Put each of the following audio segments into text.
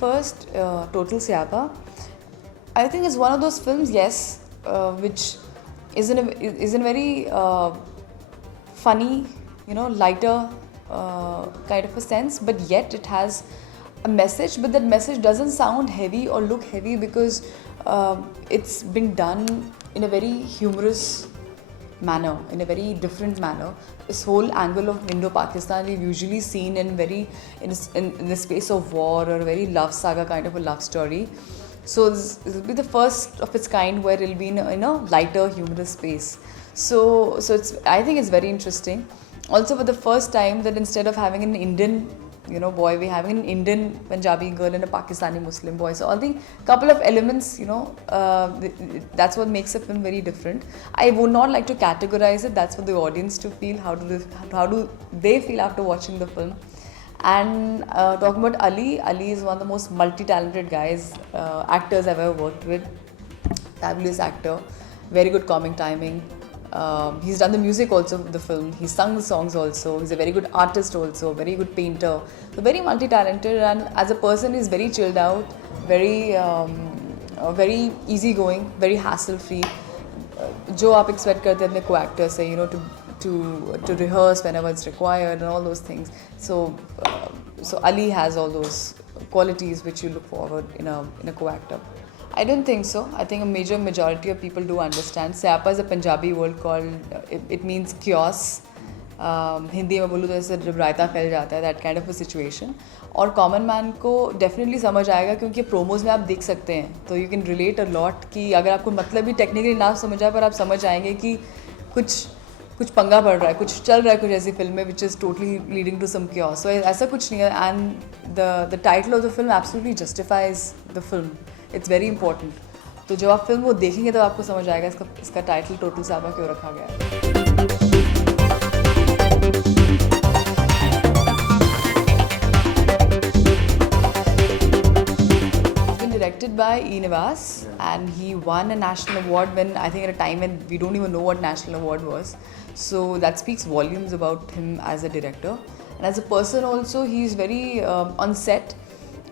first, Total Siapa. I think it's one of those films, yes, which is in a very funny, lighter kind of a sense, but yet it has a message. But that message doesn't sound heavy or look heavy because it's been done in a very humorous manner, in a very different manner. This whole angle of Indo-Pakistan we've usually seen in the space of war or a very love saga kind of a love story. So this will be the first of its kind where it'll be in a lighter, humorous space. So I think it's very interesting. Also, for the first time, that instead of having an Indian boy, we're having an Indian Punjabi girl and a Pakistani Muslim boy. So all the couple of elements, that's what makes the film very different. I would not like to categorize it. That's for the audience to feel. How do they feel after watching the film? And talking about Ali is one of the most multi-talented actors I've ever worked with. Fabulous actor, very good comic timing. He's done the music also of the film. He's sung the songs also. He's a very good artist also, very good painter. So very multi-talented, and as a person he's very chilled out, very easygoing, very hassle-free. जो आप expect करते हैं अपने co-actor से, to rehearse whenever it's required and all those things. So Ali has all those qualities which you look forward in a co-actor. I don't think so. I think a majority of people do understand. Siapa is a Punjabi word called, it means chaos. Hindi में बोलूँ तो ऐसे जब रायता फैल जाता है, that kind of a situation. और common man को डेफिनेटली समझ आएगा क्योंकि प्रोमोज में आप देख सकते हैं, तो you can relate a lot कि अगर आपको मतलब भी टेक्निकली ना समझ आए पर आप समझ आएंगे कि कुछ पंगा पड़ रहा है, कुछ चल रहा है कुछ ऐसी फिल्म में which is totally leading to some chaos. So ऐसा कुछ नहीं है, and the title of the film absolutely justifies the film. It's very important. तो जब आप फिल्म वो देखेंगे तो आपको समझ आएगा इसका टाइटल टोटल साबा क्यों रखा गया है. Directed by E. Nivas, and he won a national award when, I think, at a time when we don't even know what national award was. So that speaks volumes about him as a director. And as a person also, he's very on set,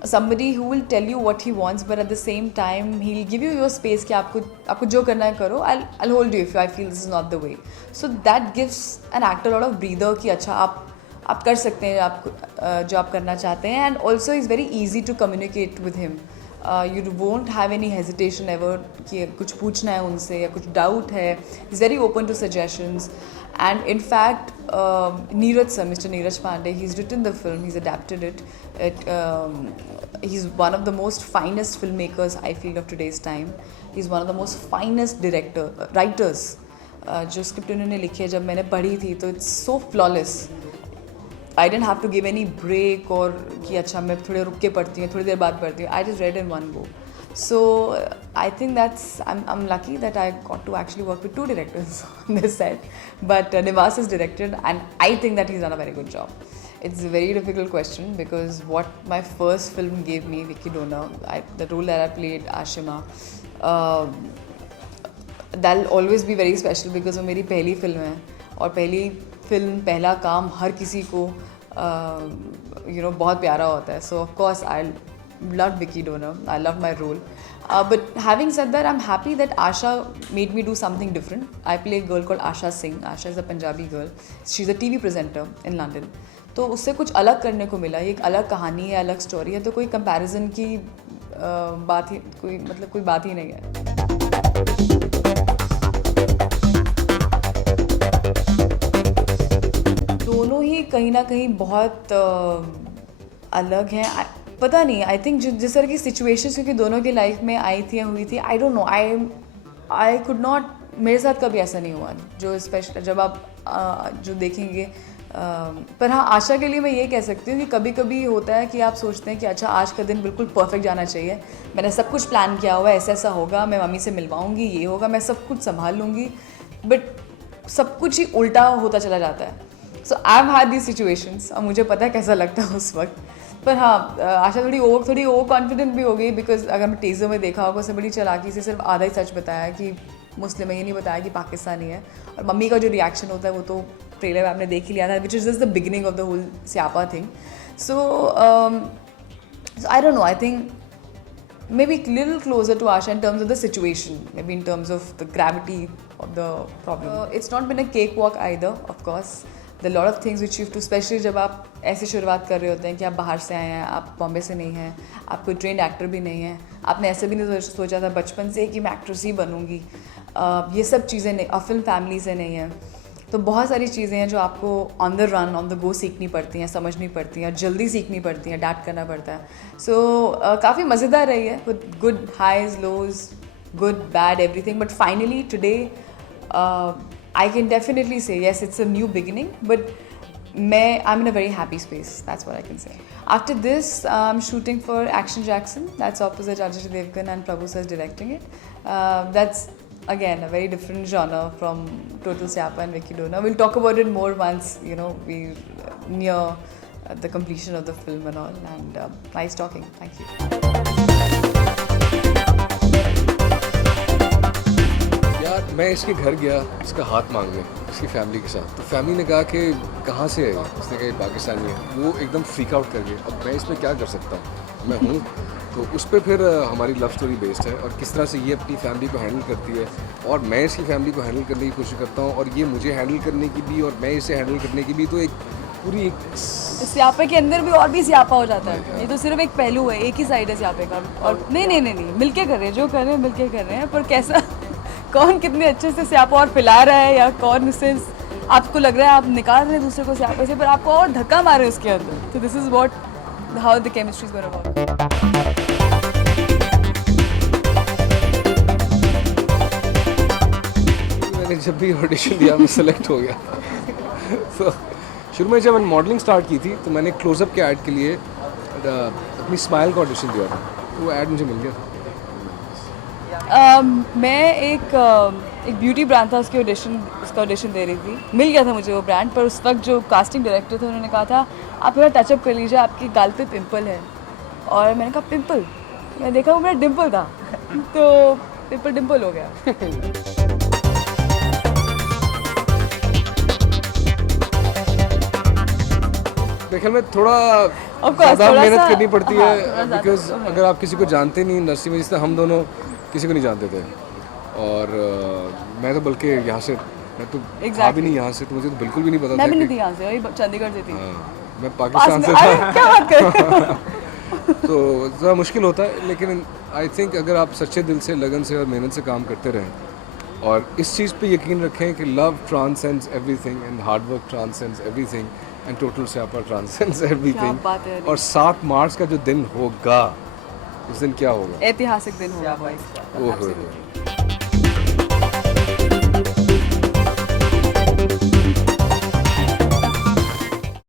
somebody who will tell you what he wants, but at the same time he'll give you your space कि आपको जो करना है करो, I'll hold you if I feel this is not the way. So that gives an actor a lot of breather कि अच्छा आप कर सकते हैं जो आप करना चाहते हैं. And also he's very easy to communicate with him. You won't have any hesitation ever कि कुछ पूछना है उनसे या कुछ doubt है. He's very open to suggestions. And in fact, Mr. Neeraj Pandey, he's written the film, he's adapted it. He's one of the most finest filmmakers, I feel, of today's time. He's one of the most finest writers. जो script उन्होंने लिखी है जब मैंने पढ़ी थी तो it's so flawless. I didn't have to give any break or कि अच्छा मैं थोड़े रुक के पढ़ती हूँ, थोड़ी देर बाद पढ़ती हूँ. I just read in one go. So I think I'm lucky that I got to actually work with two directors on this set. But Nivas has directed, and I think that he's done a very good job. It's a very difficult question because what my first film gave me, Vicky Donor, the role that I played, Ashima, that'll always be very special because वो मेरी पहली film है और पहली film पहला काम हर किसी को बहुत प्यारा होता है. So of course I loved Vicky Donor. I loved my role. But having said that, I'm happy that Asha made me do something different. I play a girl called Asha Singh. Asha is a Punjabi girl. She's a TV presenter in London. तो उससे कुछ अलग करने को मिला. ये एक अलग कहानी है, अलग स्टोरी है, तो कोई कंपैरिजन की कोई बात ही नहीं है. दोनों ही कहीं ना कहीं बहुत अलग हैं. पता नहीं, आई थिंक जिस तरह की सिचुएशंस क्योंकि दोनों की लाइफ में आई थी या हुई थी, I don't know, I could not, मेरे साथ कभी ऐसा नहीं हुआ जो स्पेशल जब आप जो देखेंगे. पर हाँ, आशा के लिए मैं ये कह सकती हूँ कि कभी कभी होता है कि आप सोचते हैं कि अच्छा आज का दिन बिल्कुल परफेक्ट जाना चाहिए, मैंने सब कुछ प्लान किया हुआ है, ऐसा होगा, मैं मम्मी से मिलवाऊँगी, ये होगा, मैं सब कुछ संभाल लूँगी, बट सब कुछ ही उल्टा होता चला जाता है. So I have had these situations और मुझे पता है कैसा लगता है उस वक्त. पर हाँ, आशा थोड़ी ओवर कॉन्फिडेंट भी हो गई बिकॉज अगर मैं टीजर में देखा होगा, उससे बड़ी चालाकी से सिर्फ आधा ही सच बताया कि मुस्लिम है, ये नहीं बताया कि पाकिस्तानी है. और मम्मी का जो रिएक्शन होता है वो तो ट्रेलर में आपने देख ही लिया था, which is just the beginning of the whole स्यापा thing. So So I don't know. I think maybe a little closer to Asha in terms of the situation, maybe in terms of the gravity of the problem. It's not been a cakewalk either, of course. There are a lot of things which you have to, especially जब आप ऐसे शुरुआत कर रहे होते हैं कि आप बाहर से आए हैं, आप बॉम्बे से नहीं हैं, आप कोई ट्रेंड एक्टर भी नहीं हैं, आपने ऐसे भी नहीं सोचा था बचपन से कि मैं एक्ट्रेस ही बनूंगी. ये सब चीज़ें नहीं, और फिल्म फैमिली से नहीं हैं, तो बहुत सारी चीज़ें हैं जो आपको on the run on the go सीखनी पड़ती हैं, समझनी पड़ती हैं, जल्दी सीखनी पड़ती हैं, अडैप्ट करना पड़ता है. सो काफ़ी मज़ेदार रही है, with good highs lows, good bad everything. But finally today I can definitely say yes, it's a new beginning, but I'm in a very happy space. That's what I can say. After this, I'm shooting for Action Jackson. That's opposite Ajay Devgan and Prabhu sir directing it. That's again a very different genre from Total Siapa and Vicky Dona. We'll talk about it more once we're near the completion of the film and all. And nice talking. Thank you. यार मैं इसके घर गया इसका हाथ मांगने इसकी family के साथ, तो फैमिली ने कहा कि कहाँ से है, उसने कहा पाकिस्तानी है. वो एकदम फ्रीक आउट कर गए. अब मैं इसमें क्या कर सकता हूँ, मैं हूँ. तो उस पर फिर हमारी लव स्टोरी बेस्ड है और किस तरह से ये अपनी फैमिली को हैंडल करती है और मैं इसकी फैमिली को हैंडल करने की कोशिश करता हूँ और ये मुझे हैंडल करने की भी और मैं इसे हैंडल करने की भी. तो एक पूरी एक स्यापे के अंदर भी और भी स्यापा हो जाता है. ये तो सिर्फ एक पहलू है, एक ही साइड है स्यापे का. और नहीं मिलके कर रहे हैं, जो कर रहे हैं मिलके कर रहे हैं. पर कैसा कौन कितने अच्छे से स्यापा और फैला रहा है, या कौन उससे आपको लग रहा है आप निकाल रहे हैं दूसरे को स्यापे से, पर आपको और धक्का मारे उसके अंदर. तो this is what how the chemistry is gonna work. मैंने जब भी ऑडिशन दिया मैं सेलेक्ट हो गया. तो शुरू में जब मैंने मॉडलिंग स्टार्ट की थी तो मैंने क्लोजअप के ऐड के लिए अपनी स्माइल का ऑडिशन दिया था. वो ऐड मुझे मिल गया. मैं एक ब्यूटी ब्रांड था, उसका ऑडिशन दे रही थी. मिल गया था मुझे वो ब्रांड, पर उस वक्त जो कास्टिंग डायरेक्टर थे उन्होंने कहा था आप थोड़ा टचअप कर लीजिए, आपके गाल पे पिंपल है. और मैंने कहा पिंपल, मैं देखा वो मेरा डिम्पल था. तो पिंपल डिम्पल हो गया. देखिए में थोड़ा ज़्यादा मेहनत करनी पड़ती है, बिकॉज अगर आप किसी को जानते नहीं इंडस्ट्री में, जिससे हम दोनों किसी को नहीं जानते थे. और मैं तो बल्कि यहाँ से मैं तो था भी नहीं यहाँ से, तो मुझे तो बिल्कुल भी नहीं पता था. मैं भी नहीं थी यहाँ से, वही चंडीगढ़ से थी. मैं पाकिस्तान से था. क्या बात कर तो ज़रा मुश्किल होता है, लेकिन आई थिंक अगर आप सच्चे दिल से, लगन से और मेहनत से काम करते रहें और इस चीज़ पे यकीन रखें कि love transcends everything and hard work transcends everything and total स्यापा ट्रांसेंड्स एवरीथिंग. और 7 मार्च का जो दिन होगा, उस दिन क्या होगा, ऐतिहासिक दिन होगा. ओह